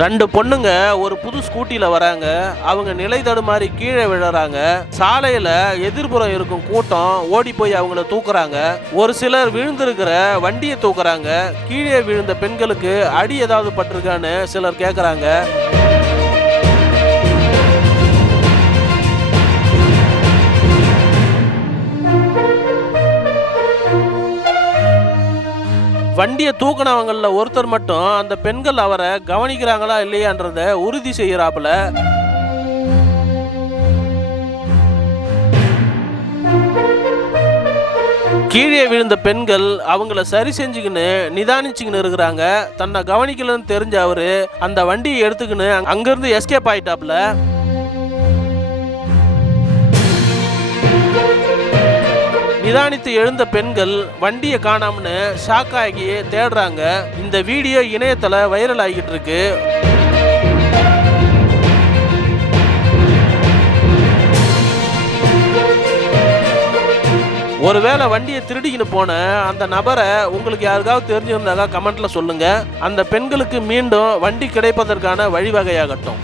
ரெண்டு பொண்ணுங்க ஒரு புது ஸ்கூட்டியில் வராங்க. அவங்க நிலை தடுமாறி கீழே விழுறாங்க. சாலையில எதிர்புறம் இருக்கும் கூட்டம் ஓடி போய் அவங்கள தூக்குறாங்க. ஒரு சிலர் விழுந்திருக்கிற வண்டியை தூக்குறாங்க. கீழே விழுந்த பெண்களுக்கு அடி ஏதாவது பட்டிருக்கான்னு சிலர் கேட்குறாங்க வண்டியை தூக்குனவங்களில் ஒருத்தர் மட்டும் அந்த பெண்கள் அவரை கவனிக்கிறாங்களா இல்லையான்றத உறுதி செய்கிறாப்புல கீழே விழுந்த பெண்கள் அவங்கள சரி செஞ்சுக்கின்னு நிதானிச்சுக்கின்னு இருக்கிறாங்க. தன்னை கவனிக்கலன்னு தெரிஞ்ச அவரு அந்த வண்டியை எடுத்துக்கின்னு அங்கேருந்து எஸ்கேப் ஆயிட்டாப்புல. நிதானித்து எழுந்த பெண்கள் வண்டியை காணாமனு ஷாக் ஆகி தேடுறாங்க. இந்த வீடியோ இணையத்தில் வைரல் ஆகிட்டு இருக்கு. ஒருவேளை வண்டியை திருடிக்கின்னு போன அந்த நபரை உங்களுக்கு யாருக்காவது தெரிஞ்சிருந்தாக்கா கமெண்ட்ல சொல்லுங்க. அந்த பெண்களுக்கு மீண்டும் வண்டி கிடைப்பதற்கான வழிவகையாகட்டும்.